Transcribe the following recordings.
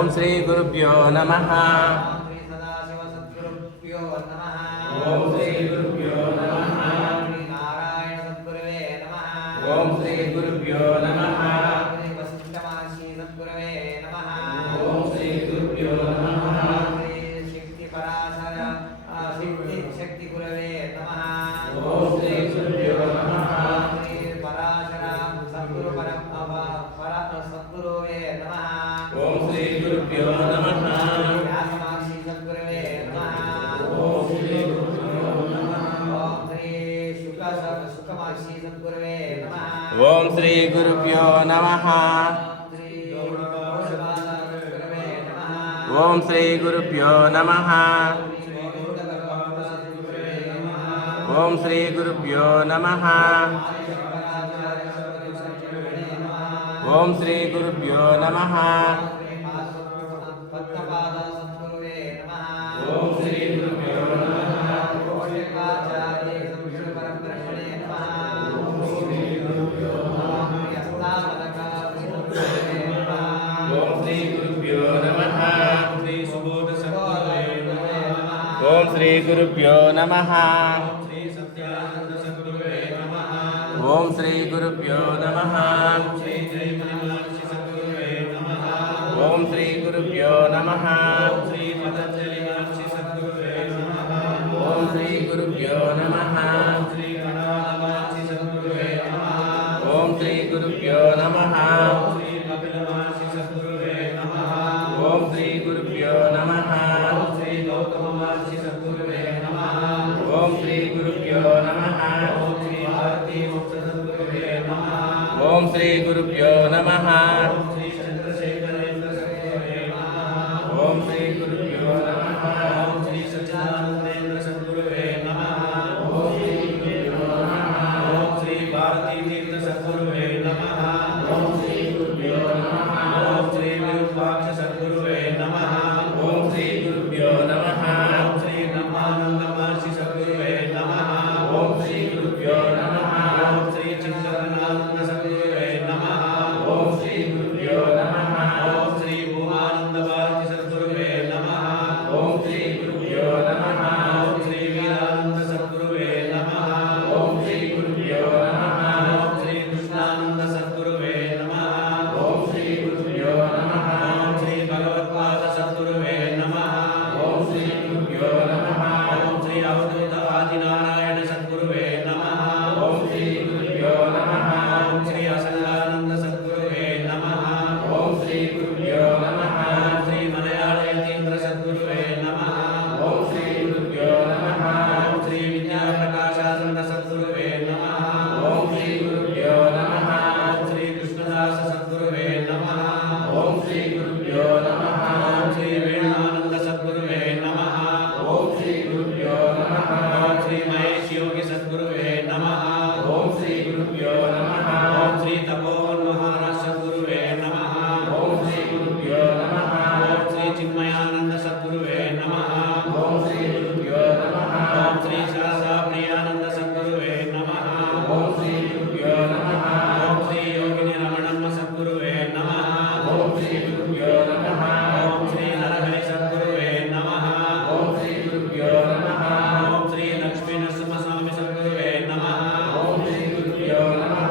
ಓಂ ಶ್ರೀ ಗುರುಭ್ಯೋ ನಮಃ. ಓಂ ಶ್ರೀ ಗುರುಭ್ಯೋ ನಮಃ. ಓಂ ಶ್ರೀ ಗುರುಭ್ಯೋ ನಮಃ. ಓಂ ಶ್ರೀ ಗುರುಭ್ಯೋ ನಮಃ. ಶಕ್ತಿ ಗುರವೇ ನಮಃ. ಓಂ ಶ್ರೀ ಗುರುಭ್ಯೋ ನಮಃ. ಸದ್ಗುರು ಸದ್ಗುರುವೇ ನಮಃ. ಓಂ ಶ್ರೀ ಗುರುಭ್ಯೋ ನಮಃ. ವ್ಯಾಸಮಾಕ್ಷಿ ಸದ್ಗುರುವೇ ನಮಃ. ಓಂ ಶ್ರೀ ಗುರುಭ್ಯೋ ನಮಃ. ಓಂ ಶ್ರೀ ಶುಕಮಾಕ್ಷಿ ಸದ್ಗುರುವೇ ನಮಃ. ಓಂ ಶ್ರೀ ಗುರುಭ್ಯೋ ನಮಃ. ಓಂ ಶ್ರೀ ಗುರುಭ್ಯೋ ನಮಃ. ಓಂ ಶ್ರೀ ಗುರುಭ್ಯೋ ನಮಃ. ಓಂ ಶ್ರೀ ಗುರುಭ್ಯೋ ನಮಃ. ಓಂ ಶ್ರೀ ಗುರುಭ್ಯೋ ನಮಃ. ಓಂ ಶ್ರೀ ಗುರುಭ್ಯೋ ನಮಃ. ಶ್ರೀ ಸುಬೋಧ ಸದ್ಗುರುವೇ ನಮಃ. ಓಂ ಶ್ರೀ ಗುರುಭ್ಯೋ ನಮಃ. ಶ್ರೀ ಸತ್ಯಾನಂದ ಸದ್ಗುರುವೇ ನಮಃ. ಓಂ ಶ್ರೀ ಗುರುಭ್ಯೋ ನಮಃ. ಶ್ರೀ ಜಯಮಣಿಮಹರ್ಷಿ ಸದ್ಗುರುವೇ ನಮಃ. ಓಂ ಶ್ರೀ ಗುರುಭ್ಯೋ ನಮಃ. ಶ್ರೀ ಪತಂಜಲಿ ಮಹರ್ಷಿ ಸದ್ಗುರುವೇ ನಮಃ. ಓಂ ಶ್ರೀ ಗುರುಭ್ಯೋ ನಮಃ. ಶ್ರೀ ಗಣಾಧ ಮಹರ್ಷಿ ಸದ್ಗುರುವೇ ನಮಃ. ಓಂ ಶ್ರೀ ಗುರುಭ್ಯೋ ನಮಃ. ಶ್ರೀ ಕಪಿಲ ಮಹರ್ಷಿ ಸದ್ಗುರುವೇ ನಮಃ. ಓಂ ಶ್ರೀ ಗುರುಭ್ಯೋ ನಮಃ. ಶ್ರೀ ಗೌತಮ ಮಹರ್ಷಿ ಸದ್ಗುರುವೇ ನಮಃ. ಓಂ ಶ್ರೀ ಗುರುಭ್ಯೋ ನಮಃ. ಓಂ ಶ್ರೀ ಭಾರತೀ ಮುಕ್ತ ಸದ್ಗುರುವೇ ನಮಃ. ಓಂ ಶ್ರೀ ಗುರುಭ್ಯೋ ನಮಃ. ಓಂ ಶ್ರೀ ಚಂದ್ರಶೇಖರೇಂದ್ರ ಸದ್ಗುರುವೇ ನಮಃ. ಓಂ ಶ್ರೀ ಗುರುಭ್ಯೋ ನಮಃ. ಓಂ ಶ್ರೀ ಸಚ್ಚಿದಾನಂದೇಂದ್ರ ಸದ್ಗುರುವೇ ನಮಃ. ಓಂ ಶ್ರೀ ಗುರುಭ್ಯೋ ನಮಃ. ಓಂ ಶ್ರೀ ಭಾರತೀ ತೀರ್ಥ ಸದ್ಗುರುವೇ ನಮಃ. ಓಂ ಶ್ರೀ ಗುರುಭ್ಯೋ ನಮಃ. ಓಂ ಶ್ರೀ ವಿರೂಪಾಕ್ಷ ಸದ್ಗುರುವೇ ನಮಃ. ಓಂ ಶ್ರೀ ಗುರುಭ್ಯೋ ನಮಃ. ಓಂ ಶ್ರೀ ಬ್ರಹ್ಮಾನಂದ ಮಹರ್ಷಿ ಸದ್ಗುರುವೇ ನಮಃ. ಓಂ ಶ್ರೀ ಗುರುಭ್ಯೋ ನಮಃ. ಓಂ ಶ್ರೀ ಚಿಂತನಾನಂದ ಸದ್ಗುರುವೇ ನಮಃ. ಓಂ ಶ್ರೀ ಗುರುಭ್ಯೋ ನಮಃ. ಓಂ ಶ್ರೀ ಭೂಮಾನಂದ ಭಾರತಿ ಸದ್ಗುರುವೇ ನಮಃ. ಓಂ ಶ್ರೀ ಗುರುಭ್ಯೋ ನಮಃ. ಓಂ ಶ್ರೀ ವೀರಾನಂದ ಸದ್ಗುರುವೇ ನಮಃ. ಓಂ ಶ್ರೀ ಗುರುಭ್ಯೋ ನಮಃ. ಓಂ ಶ್ರೀ ಕೃಷ್ಣಾನಂದ ಸದ್ಗುರುವೇ ನಮಃ. ಓಂ ಶ್ರೀ ಗುರುಭ್ಯೋ ನಮಃ. ಓಂ ಶ್ರೀ ಭಗವತ್ಪಾದ ಸದ್ಗುರುವೇ ನಮಃ. ಓಂ ಶ್ರೀ ಗುರುಭ್ಯೋ ನಮಃ. ಓಂ ಶ್ರೀ ಅವಧೂತ ಆದಿನಾರಾಯಣ ಸದ್ಗುರುವೇ ನಮಃ. ಓಂ ಶ್ರೀ ಗುರುಭ್ಯೋ ನಮಃ. ಓಂ ಶ್ರೀ ಅಸಂಗಾನಂದ ಸದ್ಗುರುವೇ ನಮಃ. ಓಂ ಶ್ರೀ ಗುರುಭ್ಯೋ ನಮಃ. ಓಂ ಶ್ರೀ ಮಲಯಾಳ ಯತೀಂದ್ರ ಸದ್ಗುರುವೇ ನಮಃ. ಓಂ ಶ್ರೀ ಗುರುಭ್ಯೋ ನಮಃ. ಓಂ ಶ್ರೀ ವಿದ್ಯಾಪ್ರಕಾಶಾನಂದ ಸದ್ಗುರುವೇ ನಮಃ. ಓಂ ಶ್ರೀ ಗುರುಭ್ಯೋ ನಮಃ. ಓಂ ಶ್ರೀ ಕೃಷ್ಣದಾಸ ಸದ್ಗುರುವೇ ನಮಃ. ಓಂ ಶ್ರೀ ಗುರುಭ್ಯೋ ನಮಃ. ಓಂ ಶ್ರೀ ವೇಣಾನಂದ ಸದ್ಗುರುವೇ ನಮಃ. ಓಂ ಶ್ರೀ ಗುರುಭ್ಯೋ ನಮಃ. ಓಂ ಶ್ರೀ ಮಹೇಶ್ ಯೋಗಿ ಸದ್ಗುರುವೇ ನಮಃ. ಓಂ ಶ್ರೀ ಗುರುಭ್ಯೋ ನಮಃ. ಓಂ ಶ್ರೀ ತಪೋವನ್ ಮಹಾರಾಜ ಸದ್ಗುರುವೇ ನಮಃ. ಓಂ ಶ್ರೀ ಗುರುಭ್ಯೋ ನಮಃ. ಓಂ ಶ್ರೀ ಚಿನ್ಮಯಾನಂದ ಸದ್ಗುರುವೇ ನಮಃ. ಓಂ ಶ್ರೀ ಗುರುಭ್ಯೋ ನಮಃ. ಓಂ ಶ್ರೀ ಶಾರದಾ ಪ್ರಿಯಾನಂದ ಸದ್ಗುರುವೇ ನಮಃ. ಓಂ ಶ್ರೀ ಗುರುಭ್ಯೋ ನಮಃ. ಓಂ ಶ್ರೀ ಯೋಗಿನಿ ರಮಣಮ್ಮ ಸದ್ಗುರುವೇ ನಮಃ. ಓಂ ಶ್ರೀ ಗುರುಭ್ಯೋ ನಮಃ. ಓಂ ಶ್ರೀ ನರಹರಿ ಸದ್ಗುರುವೇ ನಮಃ. ಓಂ ಶ್ರೀ ಗುರುಭ್ಯೋ ನಮಃ. ಓಂ ಶ್ರೀ ಲಕ್ಷ್ಮೀ ನರಸಿಂಹಸ್ವಾಮಿ ಸದ್ಗುರುವೇ ನಮಃ. ಓಂ ಶ್ರೀ ಗುರುಭ್ಯೋ ನಮಃ.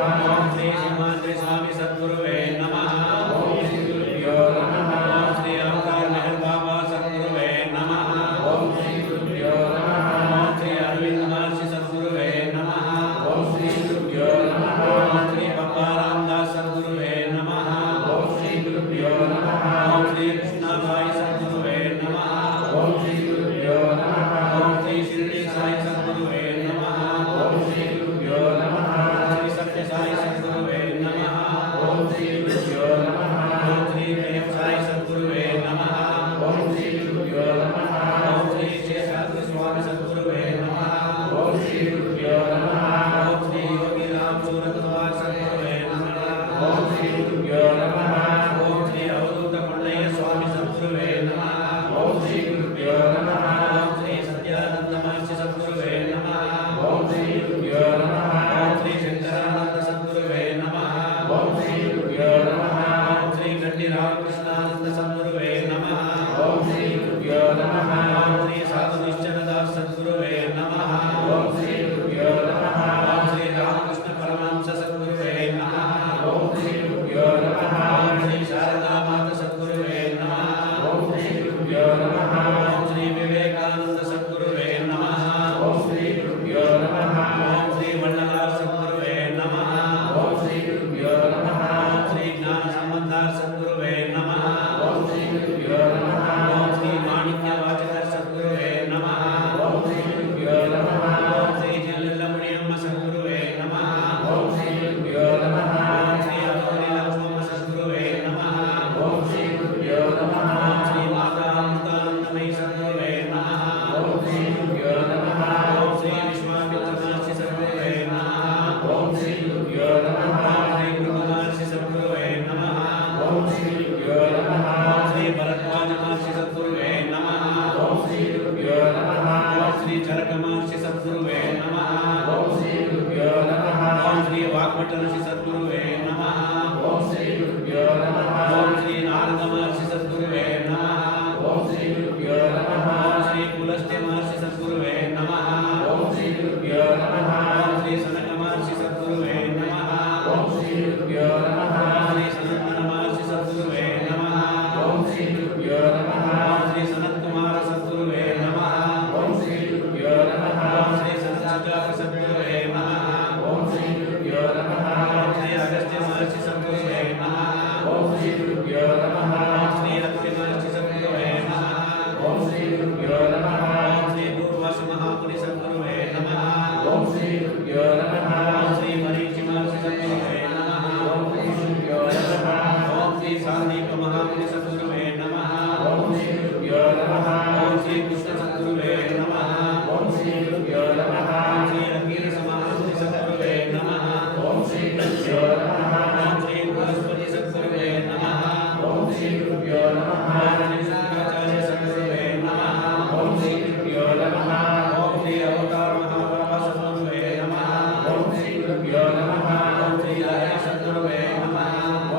विठ्ठल श्री सद्गुरुवे नमः ओम श्री गुरुभ्यो नमः ओम श्री नारद महर्षि सद्गुरुवे नमः ओम श्री गुरुभ्यो नमः ओम श्री पुलस्त्य महर्षि सद्गुरुवे नमः ओम श्री गुरुभ्यो नमः ओम श्री सनक महर्षि सद्गुरुवे नमः ओम श्री गुरुभ्यो नमः श्री सनंदन महर्षि सद्गुरुवे नमः ओम श्री गुरुभ्यो नमः ओम श्री सनत कुमार सद्गुरुवे नमः ओम श्री गुरुभ्यो नमः ओम श्री सनचाचर सद्गुरुवे नमः ओम श्री गुरुभ्यो नमः ओम श्री अगस्त्य महर्षि सद्गुरुवे नमः ओम श्री गुरुभ्यो नमः ओम श्री अत्रि महर्षि सद्गुरुवे नमः ओम श्री गुरुभ्यो नमः ओम श्री पूर्वश महामुनि सद्गुरुवे नमः ओम श्री गुरुभ्यो नमः ओम श्री मरीचि महर्षि सद्गुरुवे नमः ओम श्री गुरुभ्यो नमः ओम श्री सांदीप महामुनि सद्गुरुवे नमः ओम श्री गुरुभ्यो नमः ओम श्री कृष्ण सद्गुरुवे नमः ओम श्री गुरुभ्यो नमः ओम श्री अंगीरस महामुनि सद्गुरुवे नमः ओम श्री गुरुभ्यो नमः ओम श्री बृहस्पति सद्गुरुवे नमः ओम श्री गुरुभ्यो नमः ओम श्री शुक्राचार्य सद्गुरुवे नमः ओम श्री गुरुभ्यो नमः ओम श्री अवतार महाबाबा सद्गुरुवे नमः ओम श्री गुरुभ्यो नमः ओम श्री हरि सद्गुरुवे नमः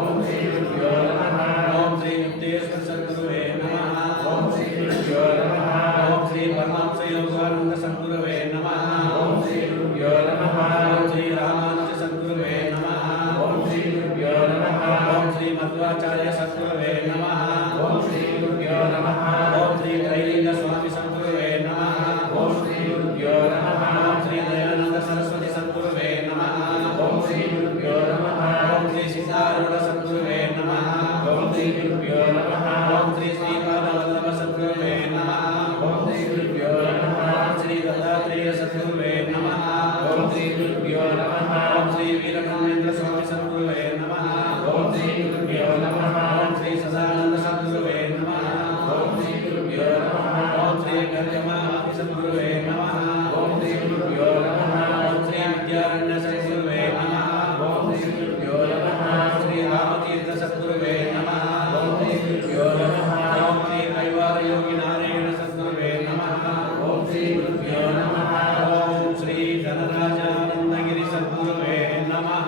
ओम श्री गुरुभ्यो नमः ओम श्री युक्तेश्वर सद्गुरुवे नमः ओम श्री गुरुभ्यो नमः ओम श्री परमहंस योगानंद सद्गुरुवे नमः ओम श्री गुरुभ्यो नमः ओम श्री रामानुज सद्गुरुवे नमः ओम श्री गुरुभ्यो नमः ओम श्री मध्वाचार्य सद्गुरुवे नमः ओम श्री गुरुभ्यो नमः ओम श्री त्रैलिंग स्वामी सद्गुरुवे नमः ओम श्री गुरुभ्यो नमः ओम श्री दयानंद सरस्वती सद्गुरुवे नमः ओम श्री गुरुभ्यो नमः ओम श्री सिद्धारूढ़ सद्गुरुवे नमः ओम श्री गुरुभ्यो नमः ओम श्री श्रीपाद वल्लभ सद्गुरुवे नमः ओम श्री गुरुभ्यो नमः ओम श्री दत्तात्रेय सद्गुरुवे नमः ओम श्री गुरुभ्यो नमः ओम श्री वीरब्रह्मेंद्र स्वामी सद्गुरुवे नमः ओम श्री गुरुभ्यो नमः ओम श्री सदानंद सद्गुरुवे नमः ओम श्री गुरुभ्यो नमः ओम श्री गर्गमाधि सद्गुरुवे नमः ओम श्री गुरुभ्यो नमः ओम श्री विद्यारण्य सद्गुरुवे नमः ओम श्री गुरुभ्यो नमः ओम श्री रामतीर्थ सद्गुरुवे नमः ओम श्री गुरुभ्यो नमः ओम श्री कैवार योगी नारायण सद्गुरुवे नमः ओम श्री गुरुभ्यो नमः ओम श्री धनराजानंदगिरि सद्गुरुवे नमः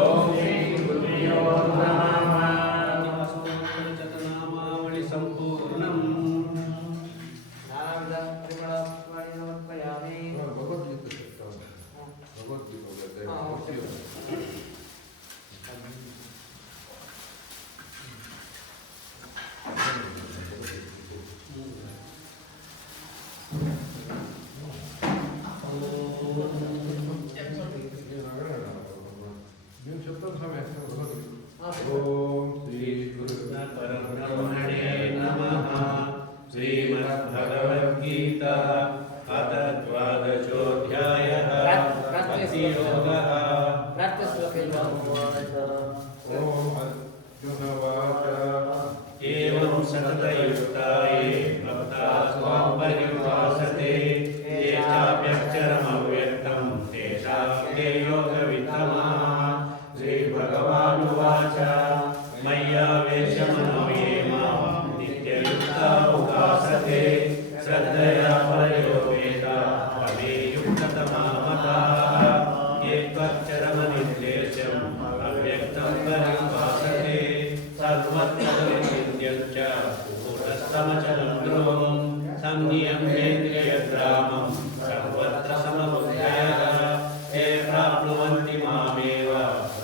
ओम श्री गुरुभ्यो नमः नामावळि संपूर्णम् नानाविध परिमళपुष्पाणि समर्पयामि भगवद्गीता ओम श्री गुरु परब्रह्मणे नमः श्रीमद्भगवद्गीता अथ द्वादशोऽध्यायः भक्तियोगः ओम अर्जुनवाच एवं सततयुक्ताये भक्ता स्वां पर्युपासते ये चाप्यक्षरमव्यक्तं तेषां ते योगवित्तमाः श्रीभगवानुवाच मय्यावेशमनो ये मां नित्ययुक्ता उपासते श्रद्धया परयोपेता तमे युक्ततमा मताः ये त्वक्षरमनिर्देश्यम् अव्यक्तं पर्युपासते सर्वत्र विचिन्त्यञ्च कूटस्थमचलं ध्रुवं संनियम्येन्द्रियग्रामं सर्वत्र समबुद्धयः ते प्राप्नुवन्ति मामेव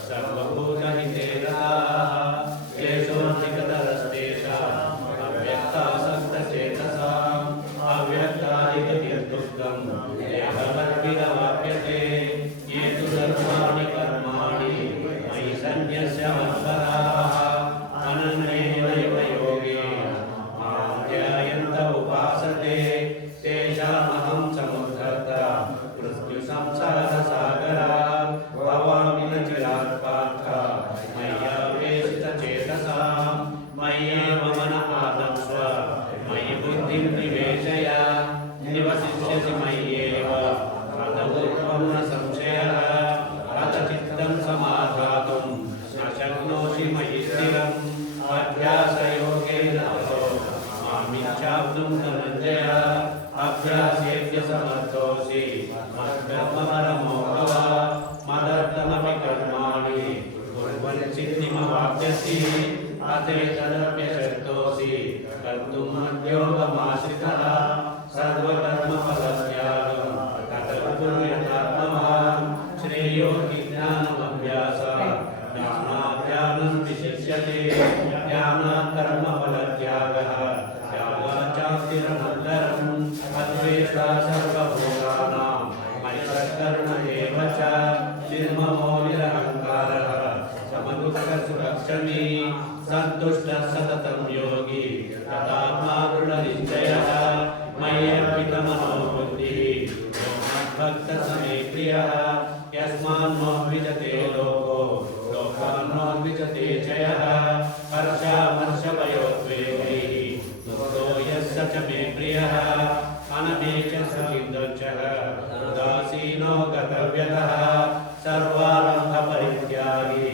सर्वभूतहिते रताः क्लेशोऽधिकतरस्तेषाम् अव्यक्तासक्तचेतसाम् अव्यक्तादिगतिर्दुःखं देहवद्भिरवाप्यते ये तु सर्वाणि कर्माणि मयि सन्न्यस्य मत्पराः अनन्येनैव योगेन मां ध्यायन्त उपासते तेषामहं समुद्धर्ता मृत्युसंसारसागरात् भवान् भवति अते तदप्यशक्तोऽसि कर्तुम् मद्योगमाश्रितः सर्वकर्मफलत्यागं ततः यथात्मवान् श्रेयो हि ज्ञानमभ्यासात् ज्ञानाध्यानं विशिष्यते ज्ञानात् कर्मफलत्यागः त्यागात् चास्तिरनन्तरम् अद्वेष्टा सर्वभूतानां मय्यकर्ण एव च निर्ममो निरहङ्कारः समदुःखसुरक्षमी सन्तुष्टः सततं योगी तथात्मा दृढनिश्चयः मय्यर्पितमनो बुद्धिः यो मद्भक्तः स मे प्रियः यस्मान्नो विजते लोको लोकान्नो विजते च यः हर्षामर्षभयोद्वेगैः मुक्तो यः स च मे प्रियः अनपेक्षः सविन्दोषः उदासीनो गतव्यतः सर्वारम्भपरित्यागी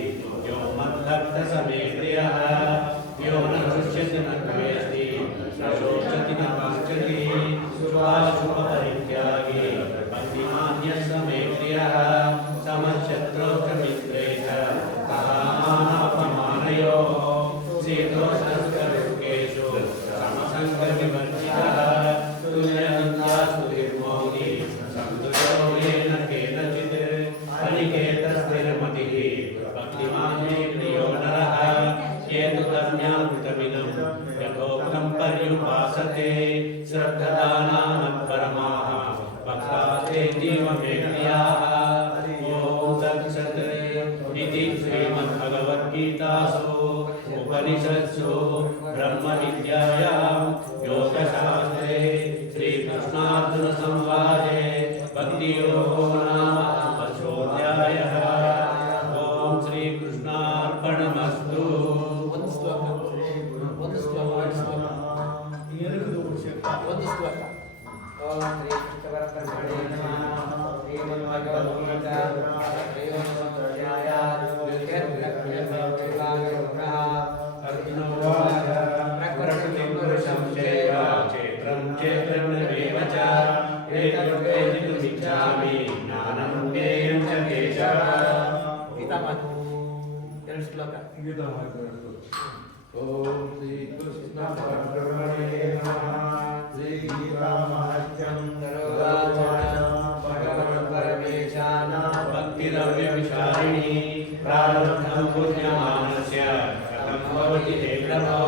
यो मद्भक्तः स मे प्रियः यो न हृष्यति न द्वेष्टि न शोचति न काङ्क्षति शुभाशुभपरित्यागी भक्तिमान्यः स मे प्रियः समशत्रौ च मित्रे च अपमानयोः शीतोष्णसुखदुःखेषु समसङ्गविवर्जितः तुल्यनिन्द्यास्तुतिर्मौनी सन्तुष्टो येन केनचित् अनिकेतस्थिरमतिः भक्तिमान् मे प्रियो नरः हेतुकर्म्यामृतमिदं यथोक्तं पर्युपासते श्रद्धदानामत्परमाः भक्तास्तेतीव मे प्रियाः ॐ तत्सत् इति श्रीमद्भगवद्गीतासु उपनिषत्सु ब्रह्मविद्यायां योगशास्त्रे श्रीकृष्णार्जुनसंवादे भक्तियोगो नाम अष्टोऽध्यायः। ॐ श्रीकृष्णार्पणमस्तु। ओम श्री कृष्ण परब्रह्मणे नमः। श्रीमद्भगवद्गीता त्रयोदशोऽध्याय द्वितीयोऽध्यायः। अर्जुन उवाच प्रकरणं पुरुषं चैव क्षेत्रं क्षेत्रज्ञमेव च एतद्वेदितुमिच्छामि ज्ञानं ज्ञेयं च केशव। गीतामाता ಎರಡು ಶ್ಲೋಕ ओम श्री कृष्ण परब्रह्मणे नमः। श्री गीतामहात्म्यं भगवत्परमेशानां भक्तिरव्यभिचारिणी प्रारब्धं पुण्यमानस्य कथं भवति हे प्रभो